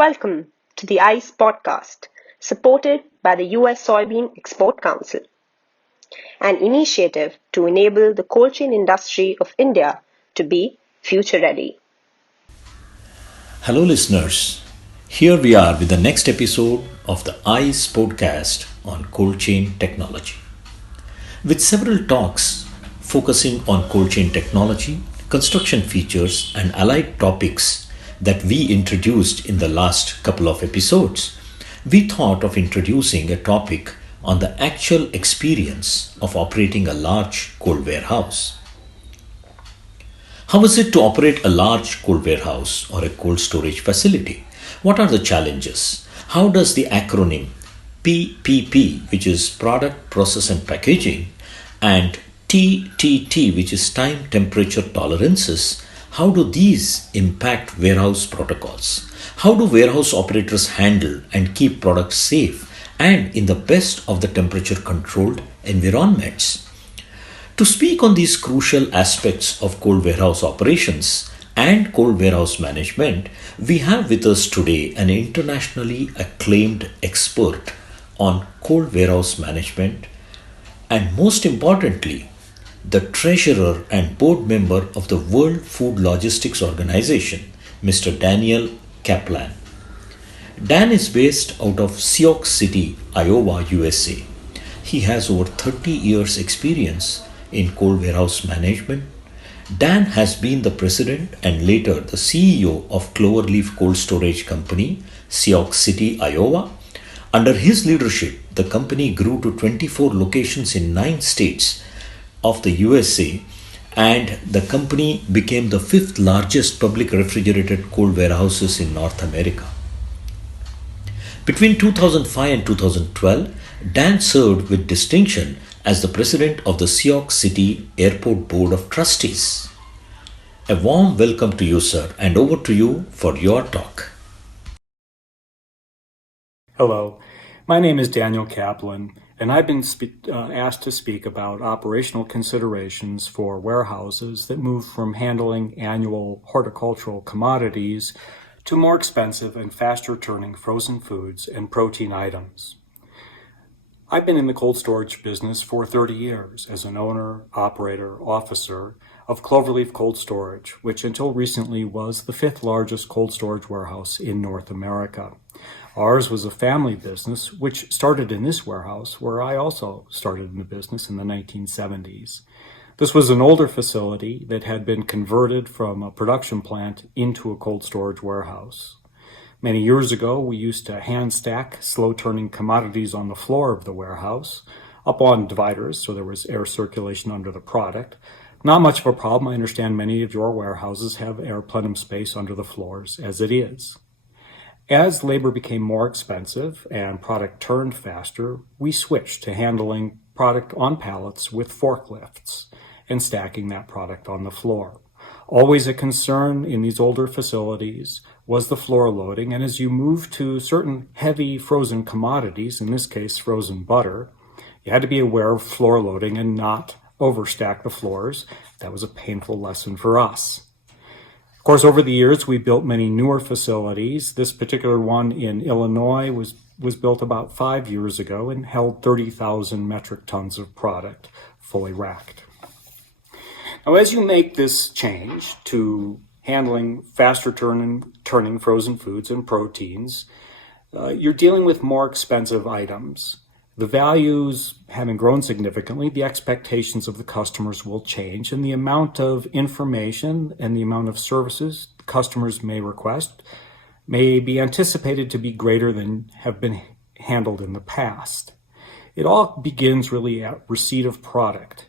Welcome to the ICE podcast, supported by the US Soybean Export Council, an initiative to enable the cold chain industry of India to be future ready. Hello, listeners. Here we are with the next episode of the ICE podcast on cold chain technology. With several talks focusing on cold chain technology, construction features, and allied topics that we introduced in the last couple of episodes, we thought of introducing a topic on the actual experience of operating a large cold warehouse. How is it to operate a large cold warehouse or a cold storage facility? What are the challenges? How does the acronym PPP, which is Product, Process and Packaging, and TTT, which is Time, Temperature, Tolerances, how do these impact warehouse protocols? How do warehouse operators handle and keep products safe and in the best of the temperature controlled environments? To speak on these crucial aspects of cold warehouse operations and cold warehouse management, we have with us today an internationally acclaimed expert on cold warehouse management and, most importantly, the treasurer and board member of the World Food Logistics Organization, Mr. Daniel Kaplan. Dan is based out of Sioux City, Iowa, USA. He has over 30 years experience in cold warehouse management. Dan has been the president and later the CEO of Cloverleaf Cold Storage Company, Sioux City, Iowa. Under his leadership, the company grew to 24 locations in 9 states of the USA, and the company became the 5th largest public refrigerated cold warehouses in North America. Between 2005 and 2012, Dan served with distinction as the president of the Sioux City Airport Board of Trustees. A warm welcome to you, sir, and over to you for your talk. Hello, my name is Daniel Kaplan, and I've been asked to speak about operational considerations for warehouses that move from handling annual horticultural commodities to more expensive and faster turning frozen foods and protein items. I've been in the cold storage business for 30 years as an owner, operator, officer of Cloverleaf Cold Storage, which until recently was the 5th largest cold storage warehouse in North America. Ours was a family business, which started in this warehouse, where I also started in the business in the 1970s. This was an older facility that had been converted from a production plant into a cold storage warehouse. Many years ago, we used to hand stack slow-turning commodities on the floor of the warehouse, up on dividers, so there was air circulation under the product. Not much of a problem. I understand many of your warehouses have air plenum space under the floors as it is. As labor became more expensive and product turned faster, we switched to handling product on pallets with forklifts and stacking that product on the floor. Always a concern in these older facilities was the floor loading, and as you move to certain heavy frozen commodities, in this case frozen butter, you had to be aware of floor loading and not overstack the floors. That was a painful lesson for us. Of course, over the years, we built many newer facilities. This particular one in Illinois was built about 5 years ago and held 30,000 metric tons of product, fully racked. Now, as you make this change to handling faster turning frozen foods and proteins, you're dealing with more expensive items. The values having grown significantly, the expectations of the customers will change, and the amount of information and the amount of services customers may request may be anticipated to be greater than have been handled in the past. It all begins really at receipt of product.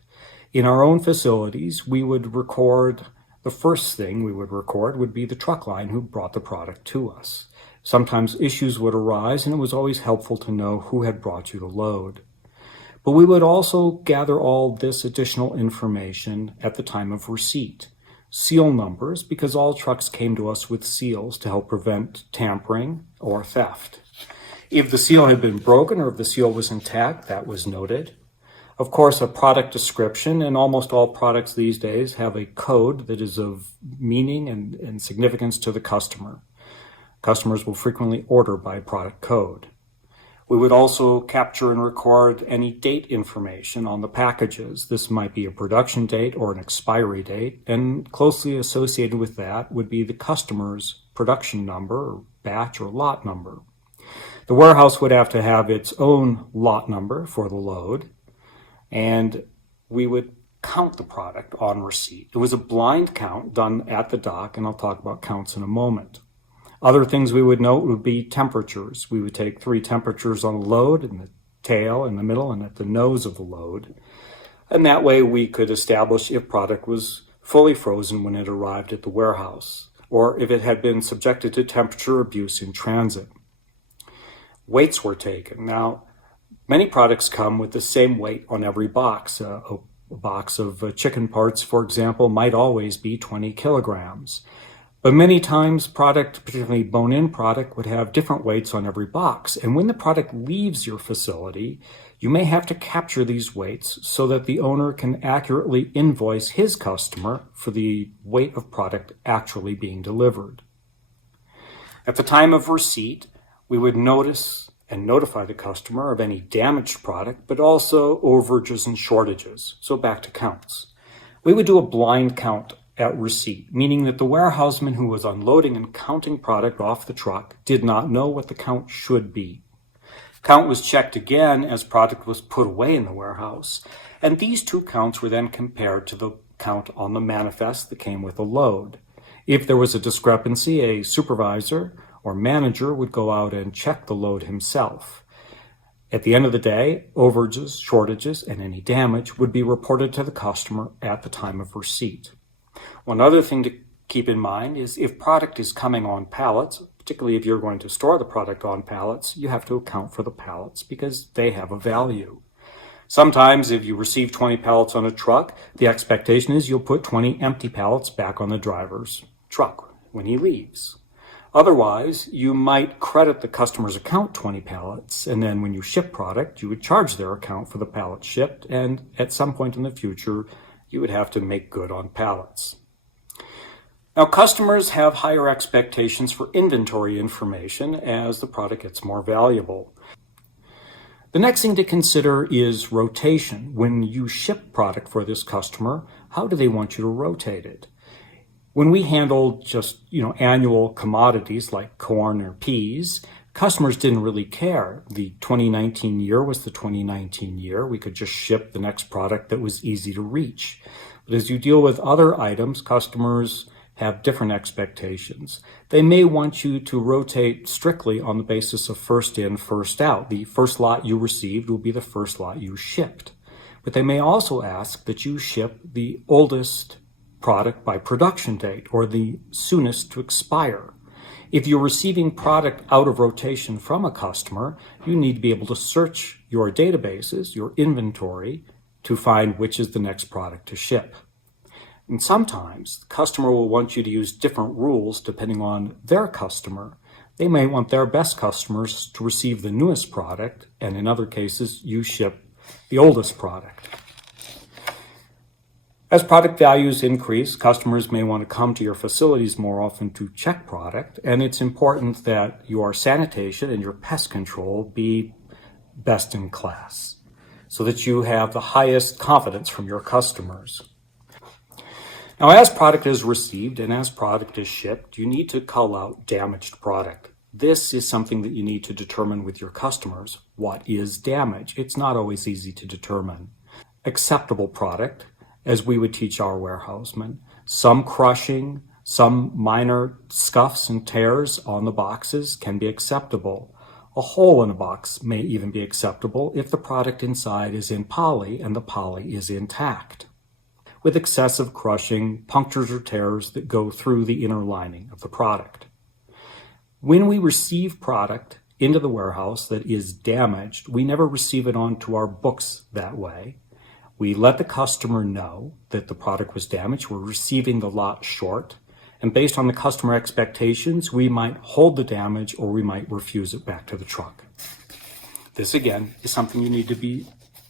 In our own facilities, the first thing we would record would be the truck line who brought the product to us. Sometimes issues would arise, and it was always helpful to know who had brought you the load. But we would also gather all this additional information at the time of receipt. Seal numbers, because all trucks came to us with seals to help prevent tampering or theft. If the seal had been broken or if the seal was intact, that was noted. Of course, a product description, and almost all products these days have a code that is of meaning and significance to the customer. Customers will frequently order by product code. We would also capture and record any date information on the packages. This might be a production date or an expiry date, and closely associated with that would be the customer's production number, or batch or lot number. The warehouse would have to have its own lot number for the load, and we would count the product on receipt. It was a blind count done at the dock, and I'll talk about counts in a moment. Other things we would note would be temperatures. We would take 3 temperatures on the load, in the tail, in the middle, and at the nose of the load. And that way we could establish if product was fully frozen when it arrived at the warehouse, or if it had been subjected to temperature abuse in transit. Weights were taken. Now, many products come with the same weight on every box. A box of chicken parts, for example, might always be 20 kilograms. But many times product, particularly bone-in product, would have different weights on every box. And when the product leaves your facility, you may have to capture these weights so that the owner can accurately invoice his customer for the weight of product actually being delivered. At the time of receipt, we would notice and notify the customer of any damaged product, but also overages and shortages. So back to counts. We would do a blind count at receipt, meaning that the warehouseman who was unloading and counting product off the truck did not know what the count should be. Count was checked again as product was put away in the warehouse, and these 2 counts were then compared to the count on the manifest that came with the load. If there was a discrepancy, a supervisor or manager would go out and check the load himself. At the end of the day, overages, shortages, and any damage would be reported to the customer at the time of receipt. One other thing to keep in mind is if product is coming on pallets, particularly if you're going to store the product on pallets, you have to account for the pallets because they have a value. Sometimes if you receive 20 pallets on a truck, the expectation is you'll put 20 empty pallets back on the driver's truck when he leaves. Otherwise, you might credit the customer's account 20 pallets, and then when you ship product, you would charge their account for the pallets shipped, and at some point in the future, you would have to make good on pallets. Now, customers have higher expectations for inventory information as the product gets more valuable. The next thing to consider is rotation. When you ship product for this customer, how do they want you to rotate it? When we handled just, annual commodities like corn or peas, customers didn't really care. The 2019 year was the 2019 year. We could just ship the next product that was easy to reach. But as you deal with other items, customers have different expectations. They may want you to rotate strictly on the basis of first in, first out. The first lot you received will be the first lot you shipped. But they may also ask that you ship the oldest product by production date or the soonest to expire. If you're receiving product out of rotation from a customer, you need to be able to search your databases, your inventory, to find which is the next product to ship. And sometimes the customer will want you to use different rules depending on their customer. They may want their best customers to receive the newest product, and in other cases, you ship the oldest product. As product values increase, customers may want to come to your facilities more often to check product, and it's important that your sanitation and your pest control be best in class so that you have the highest confidence from your customers. Now, as product is received and as product is shipped, you need to call out damaged product. This is something that you need to determine with your customers. What is damage? It's not always easy to determine. Acceptable product, as we would teach our warehousemen, some crushing, some minor scuffs and tears on the boxes can be acceptable. A hole in a box may even be acceptable if the product inside is in poly and the poly is intact. With excessive crushing, punctures or tears that go through the inner lining of the product. When we receive product into the warehouse that is damaged, we never receive it onto our books that way. We let the customer know that the product was damaged, we're receiving the lot short, and based on the customer expectations, we might hold the damage or we might refuse it back to the truck. This, again, is something you need to be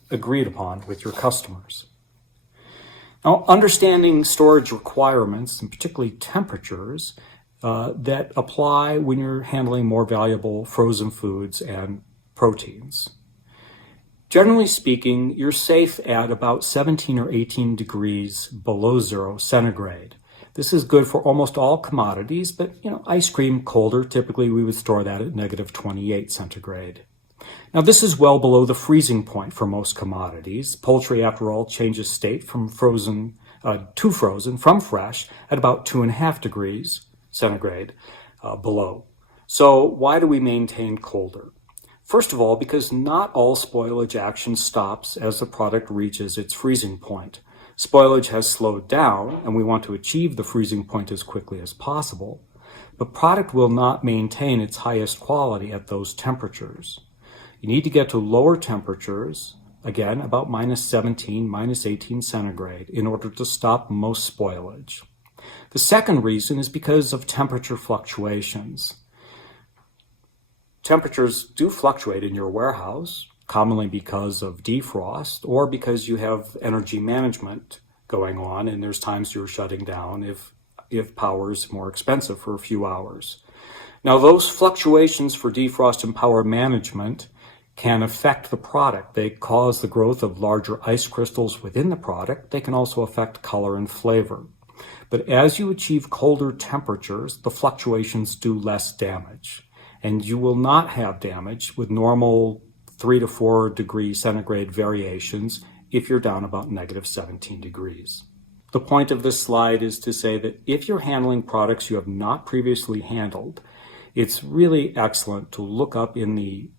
agreed upon with your customers. Now, understanding storage requirements, and particularly temperatures, that apply when you're handling more valuable frozen foods and proteins. Generally speaking, you're safe at about 17 or 18 degrees below 0 centigrade. This is good for almost all commodities, but ice cream colder, typically we would store that at negative 28 centigrade. Now this is well below the freezing point for most commodities. Poultry, after all, changes state from frozen from fresh at about 2.5 degrees centigrade below. So why do we maintain colder? First of all, because not all spoilage action stops as the product reaches its freezing point. Spoilage has slowed down, and we want to achieve the freezing point as quickly as possible, but product will not maintain its highest quality at those temperatures. You need to get to lower temperatures, again about minus 17, minus 18 centigrade, in order to stop most spoilage. The second reason is because of temperature fluctuations. Temperatures do fluctuate in your warehouse, commonly because of defrost or because you have energy management going on and there's times you're shutting down if power is more expensive for a few hours. Now those fluctuations for defrost and power management can affect the product. They cause the growth of larger ice crystals within the product. They can also affect color and flavor. But as you achieve colder temperatures, the fluctuations do less damage. And you will not have damage with normal 3 to 4 degree centigrade variations if you're down about negative 17 degrees. The point of this slide is to say that if you're handling products you have not previously handled, it's really excellent to look up in the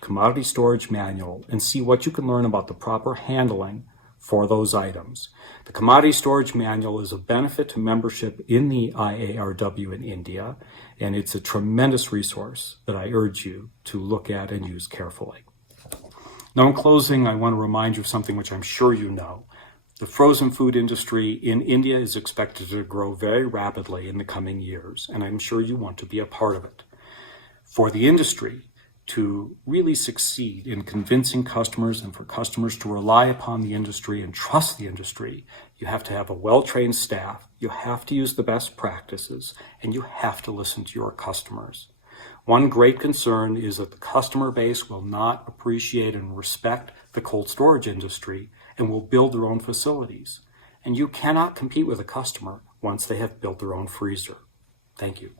commodity storage manual and see what you can learn about the proper handling for those items. The commodity storage manual is a benefit to membership in the IARW in India, and it's a tremendous resource that I urge you to look at and use carefully. Now in closing, I want to remind you of something which I'm sure you know. The frozen food industry in India is expected to grow very rapidly in the coming years, and I'm sure you want to be a part of it. For the industry to really succeed in convincing customers and for customers to rely upon the industry and trust the industry, you have to have a well-trained staff, you have to use the best practices, and you have to listen to your customers. One great concern is that the customer base will not appreciate and respect the cold storage industry and will build their own facilities. And you cannot compete with a customer once they have built their own freezer. Thank you.